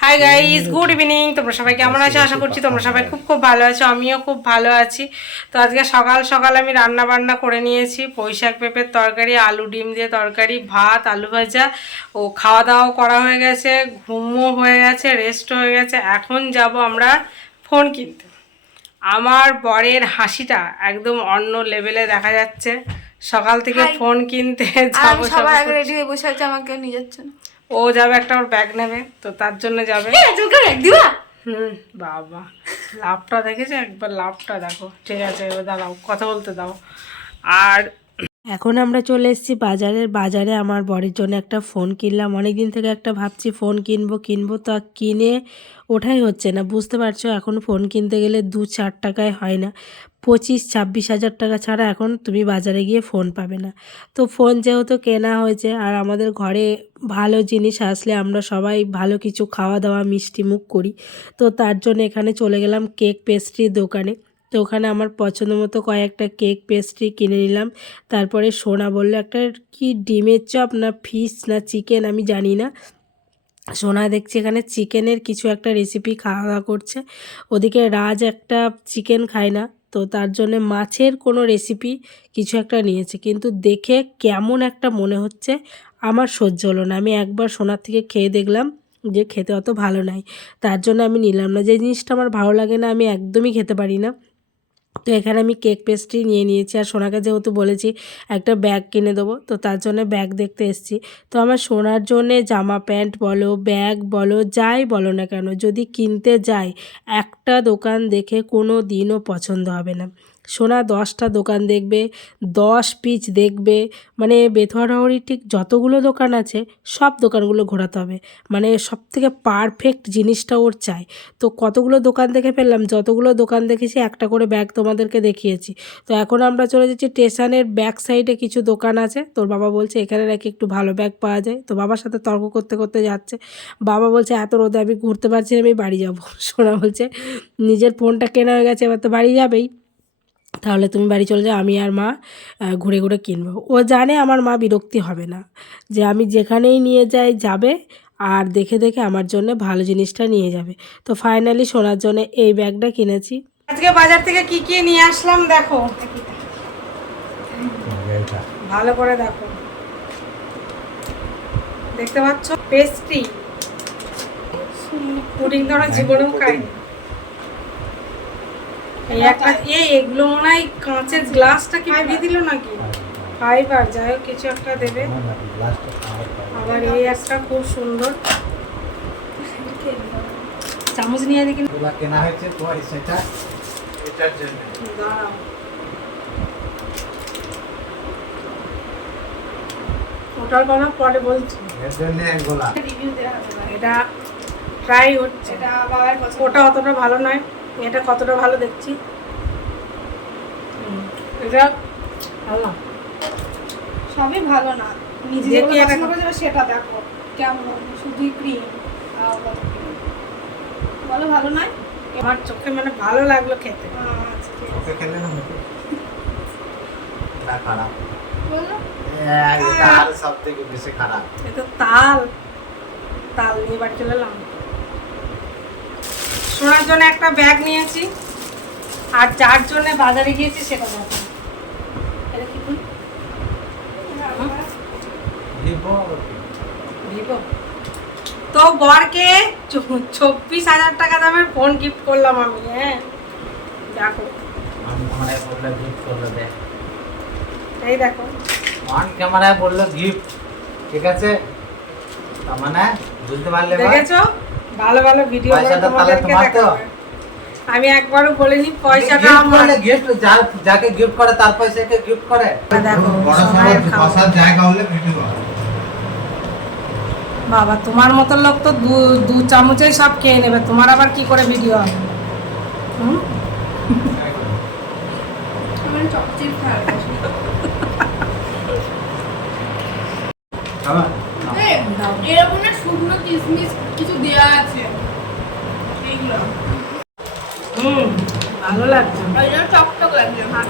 Hi guys good evening তোমরা সবাই কেমন আছো? আশা করছি তোমরা সবাই খুব খুব ভালো আছো আমিও খুব ভালো আছি। তো আজকে সকাল সকাল আমি রান্না বান্না করে নিয়েছি পৈশাক পেঁপের তরকারি আলু ডিম দিয়ে তরকারি ভাত আলু ভাজা। ও খাওয়া দাওয়াও করা হয়ে গেছে ঘুমও হয়ে গেছে রেস্ট হয়ে গেছে। এখন যাব আমরা ফোন কিনতে। আমার বরের হাসিটা একদম অন্য লেভেলে দেখা যাচ্ছে। সকাল থেকে ফোন কিনতে যাব সবার আগে রেডি হয়ে বসে আছি আমাকে নিয়ে যাচ্ছে না ও যাবে একটা ওর ব্যাগ নেবে তো তার জন্য যাবে। দিবা? হুম বাবা। লাভটা দেখেছ? একবার লাভটা দেখো। ঠিক আছে এবার দাঁড়াও কথা বলতে দাও। আর এখন আমরা চলে এসেছি বাজারের বাজারে আমার বরের জন্য একটা ফোন কিনলাম। অনেক দিন থেকে একটা ভাবছি ফোন কিনবো কিনবো তা কিনে ওঠাই হচ্ছে না। বুঝতে পারছ, এখন ফোন কিনতে গেলে দু চার টাকায় হয় না। পঁচিশ, ছাব্বিশ হাজার টাকা ছাড়া এখন তুমি বাজারে গিয়ে ফোন পাবে না। তো ফোন যেহেতু কেনা হয়েছে আর আমাদের ঘরে ভালো জিনিস আসলে আমরা সবাই ভালো কিছু খাওয়া দাওয়া মিষ্টি মুখ করি, তো তার জন্য এখানে চলে গেলাম কেক পেস্ট্রির দোকানে। তো ওখানে আমার পছন্দ মতো কয়েকটা কেক পেস্ট্রি কিনে নিলাম। তারপরে সোনা বলল, একটা কি ডিমের চপ না ফিশ না চিকেন আমি জানি না। সোনা দেখছি এখানে চিকেনের কিছু একটা রেসিপি খাওয়া দাওয়া করছে। ওদিকে রাজ একটা চিকেন খায় না, তো তার জন্য মাছের কোনো রেসিপি কিছু একটা নিয়েছে। কিন্তু দেখে কেমন একটা মনে হচ্ছে, আমার সহ্য হলো না। আমি একবার সোনার থেকে খেয়ে দেখলাম যে খেতে অত ভালো নাই। তার জন্য আমি নিলাম না। যে জিনিসটা আমার ভালো লাগে না, আমি একদমই খেতে পারি না। তো এখানে আমি কেক পেস্ট্রি নিয়ে নিয়েছি। আর সোনাকে যেহেতু বলেছি, একটা ব্যাগ কিনে দেবো, তো তার জন্য ব্যাগ দেখতে এসেছি। তো আমার সোনার জন্যে জামা প্যান্ট বলো, ব্যাগ বলো, যাই বলো না কেন, যদি কিনতে যাই, একটা দোকান দেখে কোনো দিনও পছন্দ হবে না। সোনা দশটা দোকান দেখবে, দশ পিচ দেখবে মানে বেথুয়ারি ঠিক যতগুলো দোকান আছে সব দোকানগুলো ঘোরাতে হবে। মানে সব থেকে পারফেক্ট জিনিসটা ওর চাই। তো কতগুলো দোকান দেখে ফেললাম, যতগুলো দোকান দেখেছি একটা করে ব্যাগ তোমাদেরকে দেখিয়েছি। তো এখন আমরা চলে যাচ্ছি স্টেশনের ব্যাক সাইডে কিছু দোকান আছে। তোর বাবা বলছে এখানে নাকি একটু ভালো ব্যাগ পাওয়া যায়। তো বাবার সাথে তর্ক করতে করতে যাচ্ছে। বাবা বলছে, এত রোদে আমি ঘুরতে পারছি না, আমি বাড়ি যাব। সোনা বলছে, নিজের ফোনটা কেনা হয়ে গেছে, এবার তো বাড়ি যাবেই। তাহলে তুমি বাড়ি চলে যাও আমি আর মা ঘুরে ঘুরে কিনবো। ও জানে আমার মা বিরক্তি হবে না যে আমি যেখানেই নিয়ে যাই যাবে আর দেখে দেখে আমার জন্য ভালো জিনিসটা নিয়ে যাবে। তো ফাইনালি সোনার জন্য এই ব্যাগটা কিনেছি। আজকে বাজার থেকে কি কি নিয়ে আসলাম দেখো। ভালো করে দেখো। দেখতে পাচ্ছ? পেস্ট্রি পুডিং তো আমরা জীবনেও খাইনি। এই একটা এই এগুলো মনে হয় কাঁচের গ্লাসটা কি ফিরিয়ে দিল নাকি? ফাইবার যাই হোক কিছু একটা দেবে। আবার এই একটা খুব সুন্দর। চামচ নিয়ে দেখি। কেনা হয়েছে তো সেটা? এটার জন্য। দাঁড়াও। ওটার কথা পরে বলছি। এটা ট্রাই হচ্ছে। এটা ওটা অতটা ভালো নয়। এটা কতটা ভালো দেখছি? এটা ভালো সবই ভালো না। নিজে যেগুলো একটা- পছন্দ করেছ সেটা দেখো। কেমন? শুধু ক্রিম বলো ভালো নয়? আমার চোখে মানে ভালো লাগল খেতে। আচ্ছা ঠিক আছে। ওকে খেলে না খারাপ। আর সব থেকে বেশি খারাপ। এটা তাল। তাল নিয়ে বাড়ি চলে সোনার জন্য একটা ব্যাগ নিয়েছি আর যার জন্য বাজারে গিয়েছি সেটা দেখো। তো বরকে চব্বিশ হাজার টাকা দামের ফোন গিফট করলাম আমি হ্যাঁ। দেখো। ক্যামেরায় বলল গিফট করল দেখ। এই দেখো। অন ক্যামেরায় বলল গিফট ঠিক আছে? তার মানে বুঝতে পারলে? দেখেছ? ভালো ভালো ভিডিও করে তোমাদেরকে তোমার আমি একবারও বলিনি পয়সাটা আমার gift যা- যাকে গিফট করে তার পয়সাকে গিফট করে দেখো। বসার জায়গা হলে ভিডিও বাবা তোমার মতো লোক তো দু দু চামচেই সব খেয়ে নেবে তোমার আবার কি করে ভিডিও হবে হুম? আমার চকচিপ খাওয়া খাবার দাও। এরকম না শুকনো কিশমিশ কিছু দেওয়া আছে। এইগুলো। হুম ভালো লাগছে। ওই জন্য লাগছে ভাত।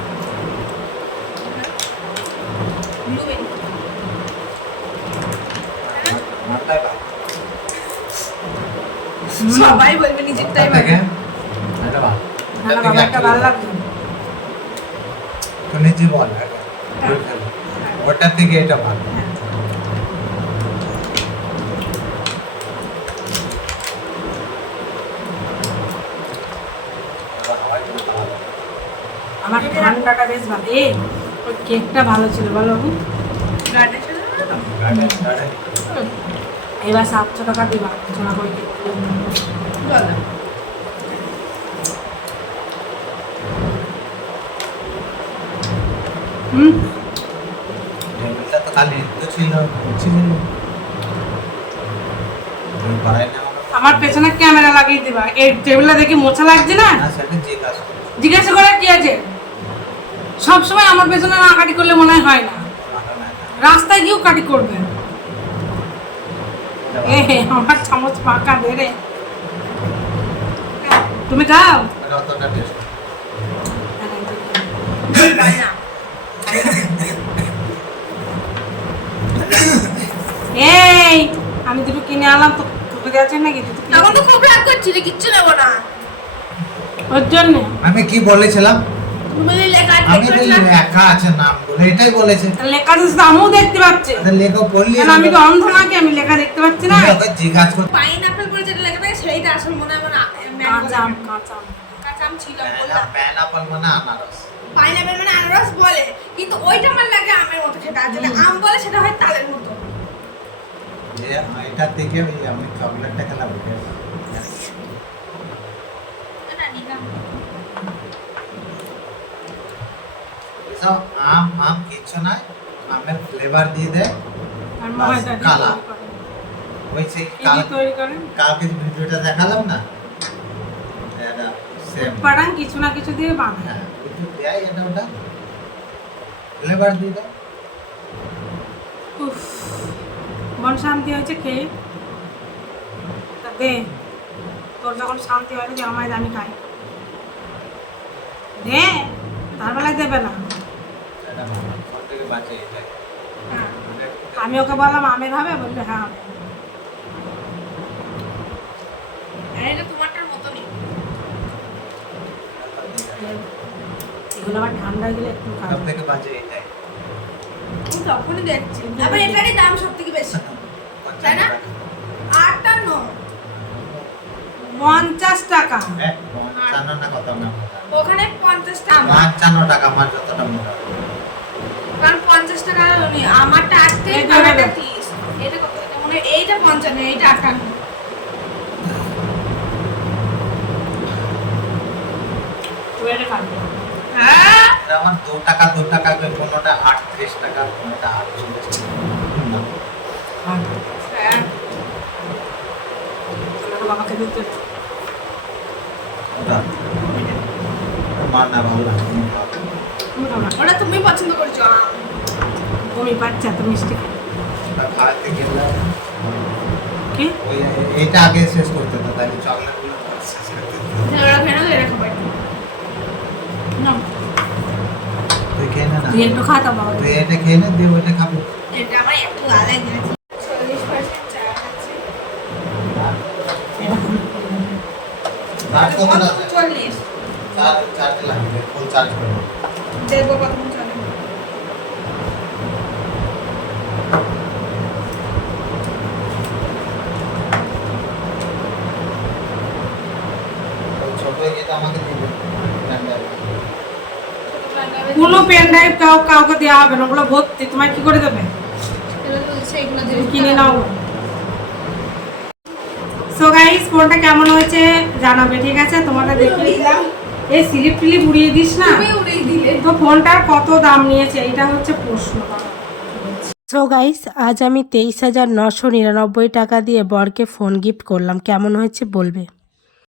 সবাই বলবে নিজেরটাই তো নিজে বল এটা। ওটা থেকে এটা ভালো। আমার ঠান্ডাটা বেশ ভালো। এ ওই কেকটা ভালো ছিল বলো বাবু? এবার সাতশো টাকা দিবা সোনা করে হুম। আমার পেছনে ক্যামেরা লাগিয়ে দিবা। এই টেবিলটা দেখি মোছা লাগছে না। জিজ্ঞাসা করার কি আছে? সবসময় আমার পেছনে না কাটি করলে মনে হয় না। রাস্তায় গিয়েও কাটি করবে এ। আমার চামচ পাকা বেড়ে তুমি খাও বানা। এই আমি দুটো কিনে আনলাম তো তোকে যাচ্ছে নাকি তখন তো খুব রাগ করছিলে কিচ্ছু নেব না ওর জন্য আমি কি বলেছিলাম তুমি বললে লেখা আছে, আমি দেখতে বলি পাচ্ছ লেখা আছে নাম বলে এটাই বলেছে। লেখা তো আমিও দেখতে পাচ্ছি। লেখা বললি আমি তো অন্ধ নাকি আমি লেখা দেখতে পাচ্ছি না। ওকে জিজ্ঞাসা করতে পাইনাপেল করে যেটা লেখা থাকে সেইটা আসল মনে আমার কাঁচা আম কাঁচা আম কাঁচা আম ছিল বললাম। পাইনাপল মানে আনারস। পাইনাপেল মানে আনারস বলে কিন্তু ওইটা আমার লাগে আমের মতো খেতে যেটা আম বলে সেটা হয় তালের মতো। যে এটা থেকে ওই আমি চকলেটটা খেলাম ওটা। এটা নিলাম এসব আম আম কিচ্ছু নাই আমের ফ্লেভার দিয়ে দেয় কালা। ওই সেই কালকে ভিডিওটা দেখালাম না পাড়ান কিছু না কিছু দিয়ে বানায় হ্যাঁ কিন্তু দেয় এটা ওটা। ফ্লেভার দিয়ে দেয় উফ মন শান্তি হয়েছে খেয়ে। তা দে তোর যখন শান্তি হয় যে আমায় আমি খাই। দে তার বেলায় দেবে না। আমি ওকে বললাম আমের হবে? বললে হ্যাঁ হবে। আর এটা তোমারটার মতনই। এগুলো আবার ঠান্ডা গেলে একটু সব থেকে বাঁচে এটাই। তখনই দেখছি। আবার এটারই দাম সব থেকে বেশি তাই না? আটান্ন পঞ্চাশ টাকা। হ্যাঁ পঞ্চান্ন না কত না? ওখানে পঞ্চাশ টাকা। টাকা আমার যতটা মোটা কারণ পঞ্চাশ টাকা আমারটা আটত্রিশ এইটা আমারটা কত? এটা কত মনে হয় এইটা পঞ্চান্ন এইটা আটান্ন। হ্যাঁ? আমার দু টাকা দু টাকা করে কোনোটা আটত্রিশ টাকা কোনোটা আটচল্লিশ টাকা। না, হ্যাঁ। না ভালো লাগে ওটা তুমি পছন্দ করছ? তুমি বাচ্চা তো মিষ্টি খাও। ওটা খাওয়াতে গেলে কি? ওই আগে শেষ করতে হতো তাহলে চকলেটগুলো পরে শেষ করতে ওরা খেয়ে এরকম না। তুই খেয়ে না তুই একটু খাতা বাবা। তুই এটা খেয়ে নে দিয়ে ওইটা খাবি। এটা আমার একটু আলাদা কত আছে চার্জ লাগবে ফুল চার্জ করব দেখব কত চলে। কোনো পেন ড্রাইভ কাউ কাউকে দেওয়া হবে না ওগুলো ভর্তি। তোমায় কি করে দেবে? কিনে নাও। সো গাইস ফোনটা কেমন হয়েছে জানাবে ঠিক আছে? তোমাদের দেখিয়ে দিলাম। এই স্লিপ টিলিপ উড়িয়ে দিস না। উড়িয়ে ফোনটার কত দাম নিয়েছে? এটা হচ্ছে সো গাইস আজ আমি তেইশ হাজার নশো নিরানব্বই টাকা দিয়ে বরকে ফোন গিফট করলাম। কেমন হয়েছে বলবে?